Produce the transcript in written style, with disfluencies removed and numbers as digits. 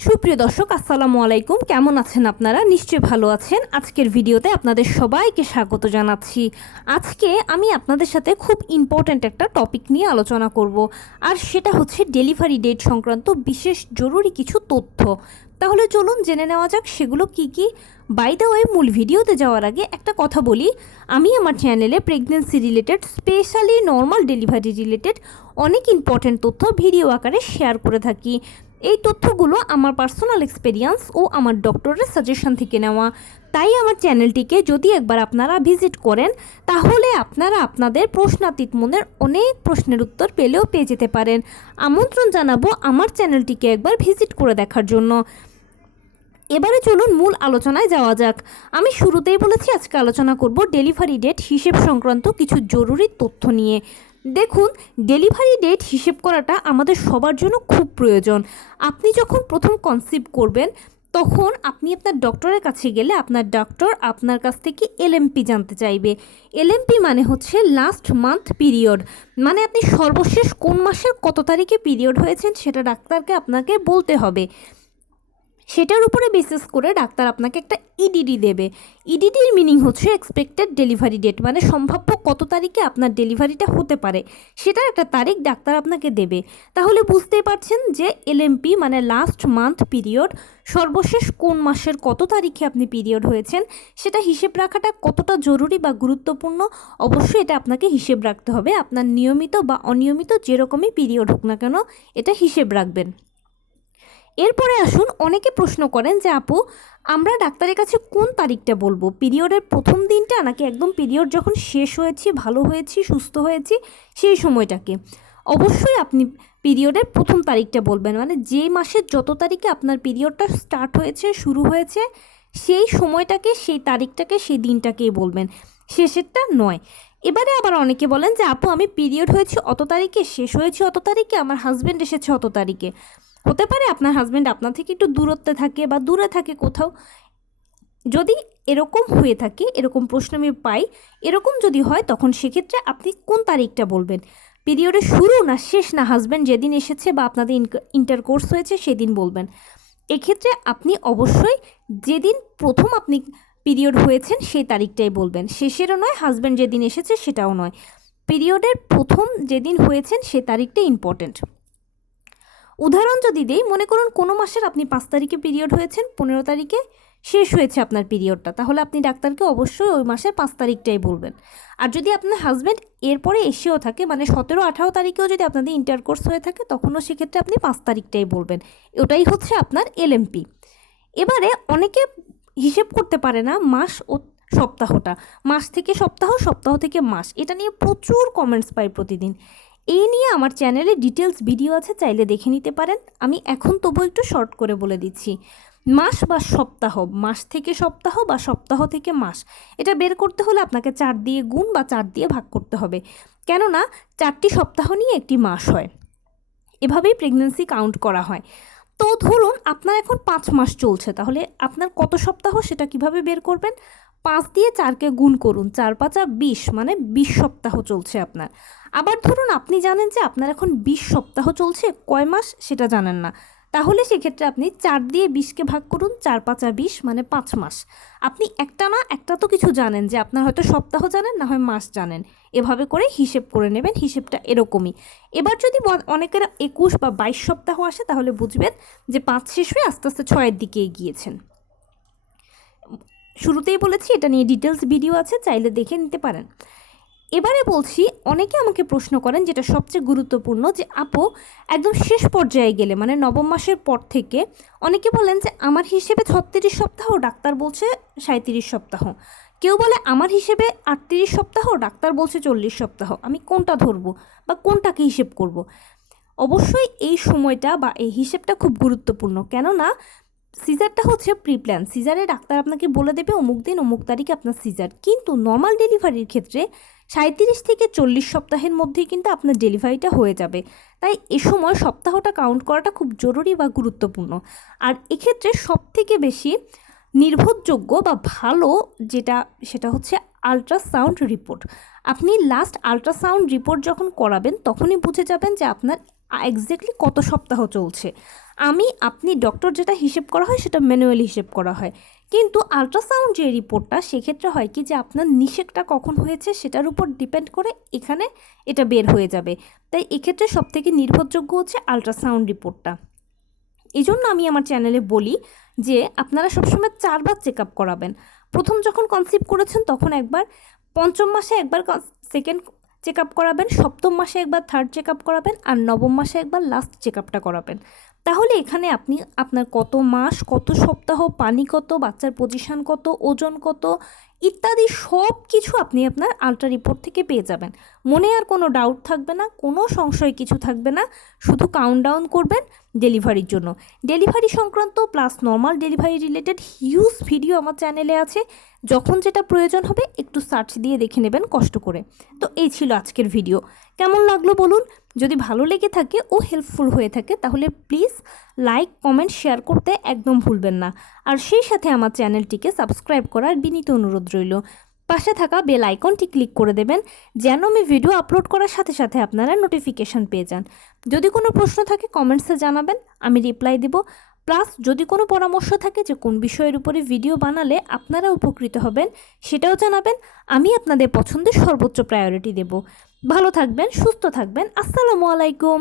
সুপ্রিয় দর্শক, আসসালামু আলাইকুম। কেমন আছেন আপনারা? নিশ্চয়ই ভালো আছেন। আজকের ভিডিওতে আপনাদের সবাইকে স্বাগত জানাচ্ছি। আজকে আমি আপনাদের সাথে খুব ইম্পর্ট্যান্ট একটা টপিক নিয়ে আলোচনা করব, আর সেটা হচ্ছে ডেলিভারি ডেট সংক্রান্ত বিশেষ জরুরি কিছু তথ্য। তাহলে চলুন জেনে নেওয়া যাক সেগুলো কি কি। বাই দ্য ওয়ে, মূল ভিডিওতে যাওয়ার আগে একটা কথা বলি, আমি আমার চ্যানেলে pregnancy related, specially normal delivery related অনেক ইম্পর্ট্যান্ট তথ্য ভিডিও আকারে শেয়ার করে থাকি। এই তথ্যগুলো আমার পার্সোনাল এক্সপেরিয়েন্স ও আমার ডক্টরের সাজেশন থেকে নেওয়া। তাই আমার চ্যানেলটিকে যদি একবার আপনারা ভিজিট করেন, তাহলে আপনারা আপনাদের প্রশ্নাতীত মনের অনেক প্রশ্নের উত্তর পেয়ে যেতে পারেন। আমন্ত্রণ জানাবো আমার চ্যানেলটিকে একবার ভিজিট করে দেখার জন্য। এবারে চলুন মূল আলোচনায় যাওয়া যাক। আমি শুরুতেই বলেছি আজকে আলোচনা করব ডেলিভারি ডেট হিসেব সংক্রান্ত কিছু জরুরি তথ্য নিয়ে। দেখুন, ডেলিভারি ডেট হিসেব করাটা আমাদের সবার জন্য খুব প্রয়োজন। আপনি যখন প্রথম কনসিভ করবেন, তখন আপনি আপনার ডক্টরের কাছে গেলে আপনার ডক্টর আপনার কাছ থেকে এলএমপি জানতে চাইবে। এলএমপি মানে হচ্ছে লাস্ট মান্থ পিরিয়ড, মানে আপনি সর্বশেষ কোন মাসের কত তারিখে পিরিয়ড হয়েছেন সেটা ডাক্তারকে আপনাকে বলতে হবে। সেটার উপরে বেসিস করে ডাক্তার আপনাকে একটা ইডিডি দেবে। ইডিডির মিনিং হচ্ছে এক্সপেক্টেড ডেলিভারি ডেট, মানে সম্ভাব্য কত তারিখে আপনার ডেলিভারিটা হতে পারে সেটার একটা তারিখ ডাক্তার আপনাকে দেবে। তাহলে বুঝতেই পারছেন যে এলএমপি মানে লাস্ট মান্থ পিরিয়ড, সর্বশেষ কোন মাসের কত তারিখে আপনি পিরিয়ড হয়েছেন সেটা হিসেব রাখাটা কতটা জরুরি বা গুরুত্বপূর্ণ। অবশ্যই এটা আপনাকে হিসেব রাখতে হবে। আপনার নিয়মিত বা অনিয়মিত যেরকমই পিরিয়ড হোক না কেন, এটা হিসেব রাখবেন। এরপরে আসুন, অনেকে প্রশ্ন করেন যে আপু, আমরা ডাক্তারের কাছে কোন তারিখটা বলবো, পিরিয়ডের প্রথম দিনটা নাকি একদম পিরিয়ড যখন শেষ হয়েছি, ভালো হয়েছি, সুস্থ হয়েছি সেই সময়টাকে? অবশ্যই আপনি পিরিয়ডের প্রথম তারিখটা বলবেন, মানে যে মাসের যত তারিখে আপনার পিরিয়ডটা স্টার্ট হয়েছে, শুরু হয়েছে, সেই সময়টাকে, সেই তারিখটাকে, সেই দিনটাকেই বলবেন, শেষেরটা নয়। এবারে আবার অনেকে বলেন যে আপু, আমি পিরিয়ড হয়েছি অত তারিখে, শেষ হয়েছি অত তারিখে, আমার হাজব্যান্ড এসেছে অত তারিখে। হতে পারে আপনার হাজব্যান্ড আপনার থেকে একটু দূরত্বে থাকে বা দূরে থাকে কোথাও। যদি এরকম হয়ে থাকে, এরকম প্রশ্ন আমি পাই, এরকম যদি হয়, তখন সেক্ষেত্রে আপনি কোন তারিখটা বলবেন, পিরিয়ডের শুরু না শেষ, না হাজব্যান্ড যেদিন এসেছে বা আপনাদের ইন্টারকোর্স হয়েছে সেদিন বলবেন। এক্ষেত্রে আপনি অবশ্যই যেদিন প্রথম আপনি পিরিয়ড হয়েছেন সেই তারিখটাই বলবেন, শেষেরও নয়, হাজব্যান্ড যেদিন এসেছে সেটাও নয়। পিরিয়ডের প্রথম যেদিন হয়েছেন সেই তারিখটাই ইম্পর্ট্যান্ট। উদাহরণ যদি দেই, মনে করুন কোনো মাসের আপনি 5 তারিখে পিরিয়ড হয়েছেন, 15 তারিখে শেষ হয়েছে আপনার পিরিয়ডটা, তাহলে আপনি ডাক্তারকে অবশ্যই ওই মাসের 5 তারিখটাই বলবেন। আর যদি আপনার হাজব্যান্ড এরপরে এসেও থাকে, মানে 17-18 তারিখেও যদি আপনাদের ইন্টারকোর্স হয়ে থাকে, তখনও সেক্ষেত্রে আপনি 5 তারিখটাই বলবেন। ওটাই হচ্ছে আপনার এলএমপি। এবারে অনেকে হিসেব করতে পারে না মাস ও সপ্তাহটা, মাস থেকে সপ্তাহ, সপ্তাহ থেকে মাস। এটা নিয়ে প্রচুর কমেন্টস পাই প্রতিদিন। এই নিয়ে আমার চ্যানেলে ডিটেলস ভিডিও আছে, চাইলে দেখে নিতে পারেন। আমি এখন তবু একটু শর্ট করে বলে দিচ্ছি। মাস বা সপ্তাহ, মাস থেকে সপ্তাহ বা সপ্তাহ থেকে মাস, এটা বের করতে হলে আপনাকে 4 দিয়ে গুণ বা 4 দিয়ে ভাগ করতে হবে, কেননা 4টি সপ্তাহ নিয়ে একটি মাস হয়। এভাবেই প্রেগন্যান্সি কাউন্ট করা হয়। তো ধরুন আপনার এখন 5 মাস চলছে, তাহলে আপনার কত সপ্তাহ সেটা কিভাবে বের করবেন? 5 দিয়ে 4কে গুণ করুন, 4 5 20, মানে 20 সপ্তাহ চলছে আপনার। আবার ধরুন আপনি জানেন যে আপনার এখন 20 সপ্তাহ চলছে, কয় মাস সেটা জানেন না, তাহলে সেক্ষেত্রে আপনি 4 দিয়ে 20কে ভাগ করুন, 4 5 20, মানে 5 মাস। আপনি একটা না একটা তো কিছু জানেন, যে আপনার হয়তো সপ্তাহ জানেন, না হয় মাস জানেন। এভাবে করে হিসেব করে নেবেন, হিসেবটা এরকমই। এবার যদি অনেকের 21 বা 22 সপ্তাহ আসে, তাহলে বুঝবেন যে 5 শেষ হয়ে আস্তে আস্তে 6-এর দিকে এগিয়েছেন। শুরুতেই বলেছি এটা নিয়ে ডিটেলস ভিডিও আছে, চাইলে দেখে নিতে পারেন। এবারে বলছি, অনেকে আমাকে প্রশ্ন করেন, যেটা সবচেয়ে গুরুত্বপূর্ণ, যে আপু একদম শেষ পর্যায়ে গেলে, মানে নবম মাসের পর থেকে অনেকে বলেন যে আমার হিসেবে 36 সপ্তাহ, ডাক্তার বলছে 37 সপ্তাহ। কেউ বলে আমার হিসেবে 38 সপ্তাহ, ডাক্তার বলছে 40 সপ্তাহ। আমি কোনটা ধরবো বা কোনটাকে হিসেব করব? অবশ্যই এই সময়টা বা এই হিসেবটা খুব গুরুত্বপূর্ণ, কেননা সিজারটা হচ্ছে প্রিপ্ল্যান। সিজারে ডাক্তার আপনাকে বলে দেবে অমুক দিন অমুক তারিখে আপনার সিজার, কিন্তু নর্মাল ডেলিভারির ক্ষেত্রে 37 থেকে 40 সপ্তাহের মধ্যেই কিন্তু আপনার ডেলিভারিটা হয়ে যাবে। তাই এ সময় সপ্তাহটা কাউন্ট করাটা খুব জরুরি বা গুরুত্বপূর্ণ। আর এক্ষেত্রে সবথেকে বেশি নির্ভরযোগ্য বা ভালো যেটা, সেটা হচ্ছে আল্ট্রাসাউন্ড রিপোর্ট। আপনি লাস্ট আল্ট্রাসাউন্ড রিপোর্ট যখন করাবেন, তখনই বুঝে যাবেন যে আপনার এক্স্যাক্টলি কত সপ্তাহ চলছে। আপনি ডক্টর যেটা হিসেব করা হয় সেটা ম্যানুয়ালি হিসেব করা হয়, কিন্তু আল্ট্রাসাউন্ড যে রিপোর্টটা সেক্ষেত্রে হয় কি যে আপনার নিষেকটা কখন হয়েছে সেটার উপর ডিপেন্ড করে এখানে এটা বের হয়ে যাবে। তাই এক্ষেত্রে সবথেকে নির্ভরযোগ্য হচ্ছে আল্ট্রাসাউন্ড রিপোর্টটা। এই জন্য আমি আমার চ্যানেলে বলি যে আপনারা সবসময় 4বার চেক আপ করাবেন। প্রথম যখন কনসিভ করেছেন তখন একবার, পঞ্চম মাসে একবার সেকেন্ড চেক আপ করাবেন, সপ্তম মাসে একবার থার্ড চেক আপ করাবেন, আর নবম মাসে একবার লাস্ট চেক আপটা করাবেন। তাহলে এখানে আপনি আপনার কত মাস, কত সপ্তাহ, পানি কত, বাচ্চার পজিশন কত, ওজন কত ইত্যাদি সব কিছু আপনি আপনার আলট্রা রিপোর্ট থেকে পেয়ে যাবেন। মনে আর কোনো ডাউট থাকবে না, কোনো সংশয় কিছু থাকবে না, শুধু কাউন্টডাউন করবেন ডেলিভারির জন্য। ডেলিভারি সংক্রান্ত plus normal delivery related huge video আমার চ্যানেলে আছে, যখন যেটা প্রয়োজন হবে একটু সার্চ দিয়ে দেখে নেবেন কষ্ট করে। তো এই ছিল আজকের ভিডিও, কেমন লাগলো বলুন। যদি ভালো লেগে থাকে ও হেল্পফুল হয়ে থাকে তাহলে প্লিজ লাইক, কমেন্ট, শেয়ার করতে একদম ভুলবেন না। আর সেই সাথে আমার চ্যানেলটিকে সাবস্ক্রাইব করার বিনীত অনুরোধ রইল। পাশে থাকা বেল আইকনটি ক্লিক করে দেবেন যেন আমি ভিডিও আপলোড করার সাথে সাথে আপনারা নোটিফিকেশান পেয়ে যান। যদি কোনো প্রশ্ন থাকে কমেন্টসে জানাবেন, আমি রিপ্লাই দেব। প্লাস যদি কোনো পরামর্শ থাকে যে কোন বিষয়ের উপরে ভিডিও বানালে আপনারা উপকৃত হবেন সেটাও জানাবেন, আমি আপনাদের পছন্দের সর্বোচ্চ প্রায়োরিটি দেব। ভালো থাকবেন, সুস্থ থাকবেন। আসসালামু আলাইকুম।